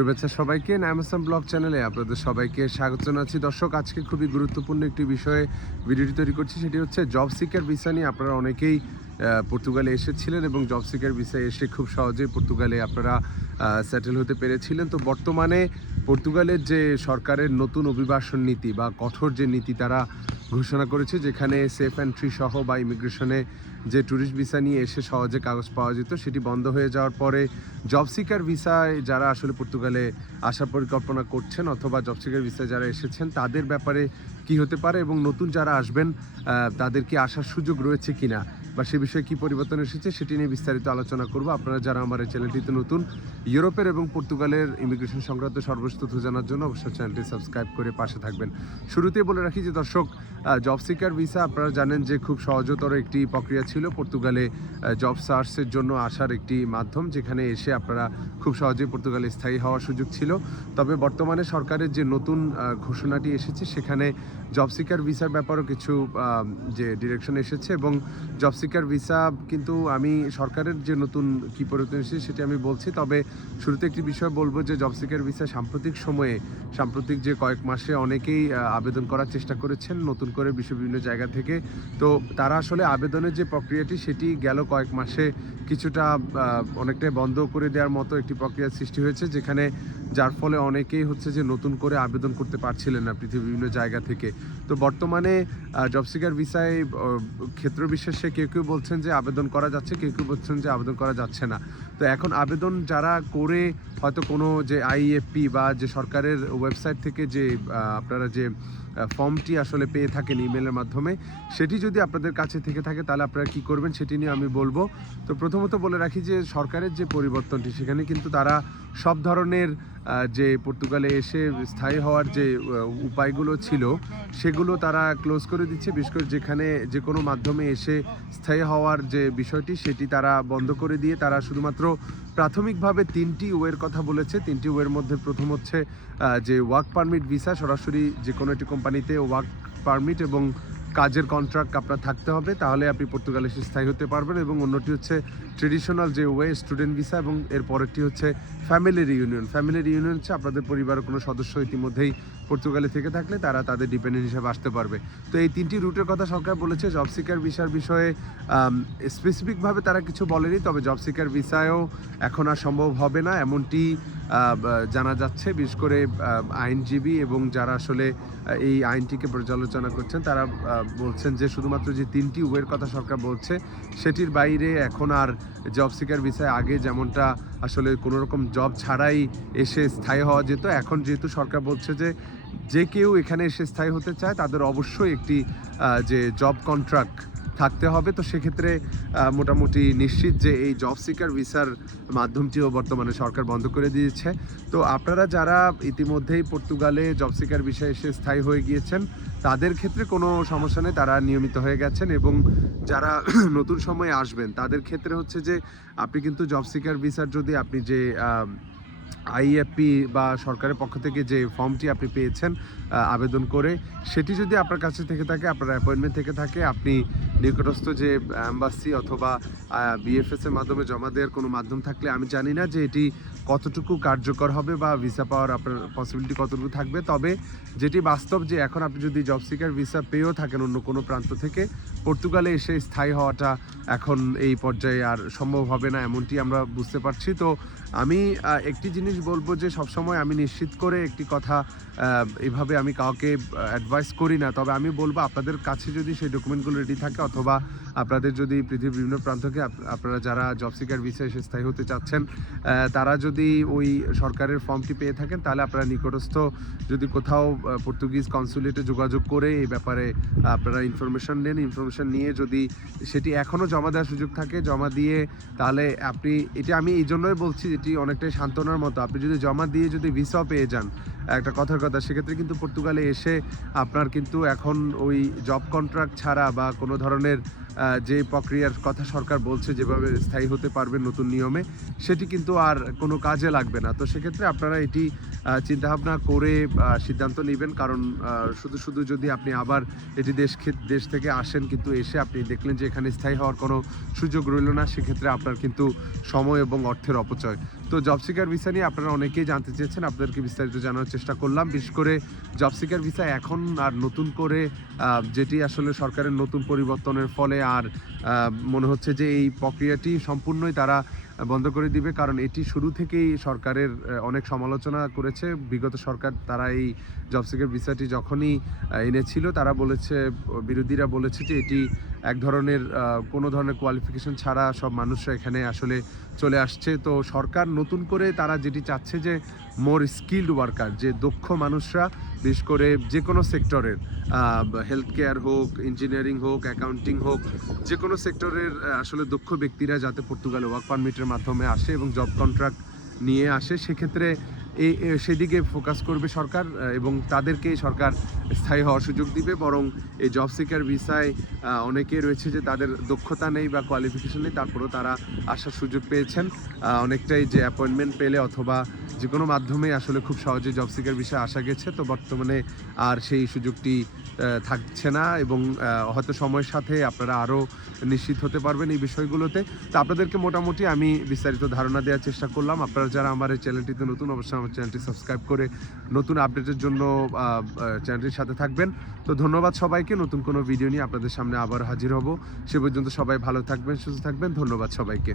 শুভেচ্ছা সবাইকে। নাইমাসাম ব্লগ চ্যানেলে আপনাদের সবাইকে স্বাগত জানাচ্ছি। দর্শক, আজকে খুবই গুরুত্বপূর্ণ একটি বিষয়ে ভিডিওটি তৈরি করছি। সেটি হচ্ছে জব সিকার ভিসা নিয়ে। আপনারা অনেকেই পর্তুগালে এসেছিলেন এবং জব সিকার ভিসা এসে খুব সহজেই পর্তুগালে আপনারা সেটেল হতে পেরেছিলেন। তো বর্তমানে পর্তুগালের যে সরকারের নতুন অভিবাসন নীতি বা কঠোর যে নীতি তারা ঘোষণা করেছে যেখানে সেফ এন্ট্রি সহ বা ইমিগ্রেশনে যে ট্যুরিস্ট ভিসা নিয়ে এসে সহজে কাগজ পাওয়া যেত, সেটি বন্ধ হয়ে যাওয়ার পরে জব সিকার ভিসায় যারা আসলে পর্তুগালে আসার পরিকল্পনা করছেন অথবা জব সিকার ভিসায় যারা এসেছেন, তাদের ব্যাপারে কি হতে পারে এবং নতুন যারা আসবেন তাদের কি আসার সুযোগ রয়েছে কিনা বা সে বিষয়ে কি পরিবর্তন এসেছে সেটি নিয়ে বিস্তারিত আলোচনা করব। আপনারা যারা আমার এই চ্যানেলটিতে নতুন, ইউরোপের এবং পর্তুগালের ইমিগ্রেশন সংক্রান্ত সর্বশেষ তথ্য জানার জন্য অবশ্যই চ্যানেলটি সাবস্ক্রাইব করে পাশে থাকবেন। শুরুতেই বলে রাখি যে, দর্শক জব সিকার ভিসা আপনারা জানেন যে, খুব সহজতর একটি প্রক্রিয়া ছিল পর্তুগালে জব সার্চের জন্য আসার একটি মাধ্যম যেখানে এসে আপনারা খুব সহজেই পর্তুগালে স্থায়ী হওয়ার সুযোগ ছিল। তবে বর্তমানে সরকারের যে নতুন ঘোষণাটি এসেছে সেখানে জব সিকার ভিসার ব্যাপারেও কিছু যে ডিরেকশন এসেছে এবং জব সিকার ভিসা কিন্তু আমি সরকারের যে নতুন কি পরিবর্তন এসেছে সেটি আমি বলছি। তবে শুরুতে একটি বিষয় বলব যে জব সিকার ভিসা সাম্প্রতিক সময়ে, সাম্প্রতিক যে কয়েক মাসে অনেকেই আবেদন করার চেষ্টা করেছেন নতুন করে বিশ্ব বিভিন্ন জায়গা থেকে। তো তারা আসলে আবেদনের যে প্রক্রিয়াটি সেটি গেল কয়েক মাসে কিছুটা অনেকটাই বন্ধ করে দেওয়ার মতো একটি প্রক্রিয়ার সৃষ্টি হয়েছে, যেখানে যার ফলে অনেকেই হচ্ছে যে নতুন করে আবেদন করতে পারছিলেন না পৃথিবীর বিভিন্ন জায়গা থেকে। তো বর্তমানে জব সিকার ভিসায় ক্ষেত্র বিশেষে কেউ কেউ বলছেন যে আবেদন করা যাচ্ছে, কেউ কেউ বলছেন যে আবেদন করা যাচ্ছে না। তো এখন আবেদন যারা করে, হয়তো কোনো যে আইএফপি বা যে সরকারের ওয়েবসাইট থেকে যে আপনারা যে ফর্মটি আসলে পেয়ে থাকেন ইমেলের মাধ্যমে, সেটি যদি আপনাদের কাছে থেকে থাকে, তাহলে আপনারা কি করবেন সেটি নিয়ে আমি বলব। তো প্রথমত বলে রাখি যে সরকারের যে পরিবর্তনটি, সেখানে কিন্তু তারা সব ধরনের যে পর্তুগালে এসে স্থায়ী হওয়ার যে উপায়গুলো ছিল, সেগুলো তারা ক্লোজ করে দিচ্ছে। বিশেষ করে যেখানে যে কোনো মাধ্যমে এসে স্থায়ী হওয়ার যে বিষয়টি, সেটি তারা বন্ধ করে দিয়ে তারা শুধুমাত্র প্রাথমিকভাবে তিনটি ওয়ের কথা বলেছে। তিনটি ওয়ের মধ্যে প্রথম হচ্ছে যে ওয়ার্ক পারমিট ভিসা সরাসরি যে কোনো একটি কোম্পানিতে ওয়ার্ক পারমিট এবং কাজের কন্ট্রাক্ট আপনার থাকতে হবে, তাহলে আপনি পর্তুগালে এসে স্থায়ী হতে পারবেন এবং অন্যটি হচ্ছে ট্রেডিশনাল যে ওয়ে স্টুডেন্ট ভিসা এবং এর পরেরটি হচ্ছে ফ্যামিলি রিউনিয়ন ফ্যামিলি রিউনিয়ন হচ্ছে আপনাদের পরিবারের কোনো সদস্য ইতিমধ্যেই পর্তুগালে থেকে থাকলে তারা তাদের ডিপেন্ডেন্ট হিসেবে আসতে পারবে। তো এই তিনটি রুটের কথা সরকার বলেছে জব সিকার ভিসার বিষয়ে স্পেসিফিকভাবে তারা কিছু বলেনি, তবে জব সিকার ভিসায়ও এখন আর সম্ভব হবে না। এমনটি জানা যাচ্ছে, বিশেষ করে আইনজীবী এবং যারা আসলে এই আইনটিকে পর্যালোচনা করছেন, তারা বলছেন যে শুধুমাত্র যে তিনটি ওয়ের কথা সরকার বলছে, সেটির বাইরে এখন আর জব সিকার ভিসায় আগে যেমনটা আসলে কোনো রকম জব ছাড়াই এসে স্থায়ী হওয়া যেত, এখন যেহেতু সরকার বলছে যে যে কেউ এখানে এসে স্থায়ী হতে চায়, তাদের অবশ্যই একটি যে জব কন্ট্রাক্ট থাকতে হবে। তো সেক্ষেত্রে মোটামুটি নিশ্চিত যে এই জব সিকার ভিসার মাধ্যমটিও বর্তমানে সরকার বন্ধ করে দিয়েছে। তো আপনারা যারা ইতিমধ্যেই পর্তুগালে জব সিকার বিষয়ে এসে স্থায়ী হয়ে গিয়েছেন, তাদের ক্ষেত্রে কোনো সমস্যা নেই, তারা নিয়মিত হয়ে গেছেন এবং যারা নতুন সময়ে আসবেন, তাদের ক্ষেত্রে হচ্ছে যে, আপনি কিন্তু জব সিকার ভিসার যদি আপনি যে আহ, আইএফপি বা সরকারের পক্ষ থেকে যে ফর্মটি আপনি পেয়েছেন আবেদন করে সেটি যদি আপনার কাছে থেকে থাকে আপনার অ্যাপয়েন্টমেন্ট থেকে থাকে আপনি নিকটস্থ যে অ্যাম্বাসি অথবা বিএফএস এর মাধ্যমে জমা দেওয়ার কোনো মাধ্যম থাকলে আমি জানি না যে এটি কতটুকু কার্যকর হবে বা ভিসা পাওয়ার আপনার পসিবিলিটি কতটুকু থাকবে। তবে যেটি বাস্তব যে এখন আপনি যদি জব সিকার ভিসা পেয়েও থাকেন অন্য কোনো প্রান্ত থেকে পর্তুগালে এসে স্থায়ী হওয়াটা এখন এই পর্যায়ে আর সম্ভব হবে না, এমনটি আমরা বুঝতে পারছি। তো আমি একটি জিনিস বলব যে সবসময় আমি নিশ্চিত করে একটি কথা এভাবে আমি কাউকে অ্যাডভাইস করি না। তবে আমি বলব আপনাদের কাছে যদি সেই ডকুমেন্টগুলো রেডি থাকে অথবা আপনাদের যদি পৃথিবীর বিভিন্ন প্রান্ত থেকে আপ- আপনারা যারা জব সিকার ভিসা এসে স্থায়ী হতে চাচ্ছেন তারা যদি ওই সরকারের ফর্মটি পেয়ে থাকেন, তাহলে আপনারা নিকটস্থ যদি কোথাও পর্তুগিজ কনসুলেটে যোগাযোগ করে এই ব্যাপারে আপনারা ইনফরমেশন নেন। ইনফরমেশন নিয়ে যদি সেটি এখনও জমা দেওয়ার সুযোগ থাকে, জমা দিয়ে তাহলে আপনি, এটা আমি এই জন্যই বলছি যেটি অনেকটাই সান্ত্বনার মতো। আপনি যদি জমা দিয়ে যদি ভিসাও পেয়ে যান একটা কথার কথা, সেক্ষেত্রে কিন্তু পর্তুগালে এসে আপনার কিন্তু এখন ওই জব কন্ট্রাক্ট ছাড়া বা কোনো ধরনের যে প্রক্রিয়ার কথা সরকার বলছে যেভাবে স্থায়ী হতে পারবে নতুন নিয়মে, সেটি কিন্তু আর কোনো কাজে লাগবে না। তো সেক্ষেত্রে আপনারা এটি চিন্তাভাবনা করে সিদ্ধান্ত নেবেন। কারণ শুধু শুধু যদি আপনি আবার এটি দেশ দেশ থেকে আসেন কিন্তু এসে আপনি দেখলেন যে এখানে স্থায়ী হওয়ার কোনো সুযোগ রইল না, সেক্ষেত্রে আপনার কিন্তু সময় এবং অর্থের অপচয়। তো জব সিকার ভিসা নিয়ে আপনারা অনেকেই জানতে চেয়েছেন, আপনাদেরকে বিস্তারিত জানার চেষ্টা করলাম। বিশেষ করে জব সিকার ভিসা এখন আর নতুন করে যেটি আসলে সরকারের নতুন পরিবর্তনের ফলে আর মনে হচ্ছে যে এই প্রক্রিয়াটি সম্পূর্ণই তারা বন্ধ করে দিবে। কারণ এটি শুরু থেকেই সরকারের অনেক সমালোচনা করেছে। বিগত সরকার তারা এই জব সিকার ভিসাটি যখনই এনেছিল, তারা বলেছে, বিরোধীরা বলেছে যে এটি এক ধরনের কোনো ধরনের কোয়ালিফিকেশন ছাড়া সব মানুষরা এখানে আসলে চলে আসছে। তো সরকার নতুন করে তারা যেটি চাচ্ছে যে মোর স্কিল্ড ওয়ার্কার যে দক্ষ মানুষরা, বিশেষ করে যে কোনো সেক্টরের হেলথ কেয়ার হোক ইঞ্জিনিয়ারিং হোক অ্যাকাউন্টিং হোক, যে কোনো সেক্টরের আসলে দক্ষ ব্যক্তিরা যাতে পর্তুগালে ওয়ার্ক পারমিটের মাধ্যমে আসে এবং জব কন্ট্রাক্ট নিয়ে আসে, সেক্ষেত্রে এই সেদিকে ফোকাস করবে সরকার এবং তাদেরকেই সরকার স্থায়ী হওয়ার সুযোগ দিবে। বরং এই জব সিকার ভিসায় অনেকে রয়েছে যে তাদের দক্ষতা নেই বা কোয়ালিফিকেশন নেই, তারপরেও তারা আসার সুযোগ পেয়েছেন। অনেকটাই যে অ্যাপয়েন্টমেন্ট পেলে অথবা যে কোনো মাধ্যমে আসলে খুব সহজে জব সিকার বিষয়ে আসা গেছে, তো বর্তমানে আর সেই সুযোগটি থাকছে না এবং হয়তো সময়ের সাথে আপনারা আরও নিশ্চিত হতে পারবেন এই বিষয়গুলোতে। তো আপনাদেরকে মোটামুটি আমি বিস্তারিত ধারণা দেওয়ার চেষ্টা করলাম। আপনারা যারা আমার এই চ্যানেলটিতে নতুন, অবশ্যই আমার চ্যানেলটি সাবস্ক্রাইব করে নতুন আপডেটের জন্য চ্যানেলটির সাথে থাকবেন। তো ধন্যবাদ সবাইকে, নতুন কোনো ভিডিও নিয়ে আপনাদের সামনে আবার হাজির হব। সে পর্যন্ত সবাই ভালো থাকবেন, সুস্থ থাকবেন। ধন্যবাদ সবাইকে।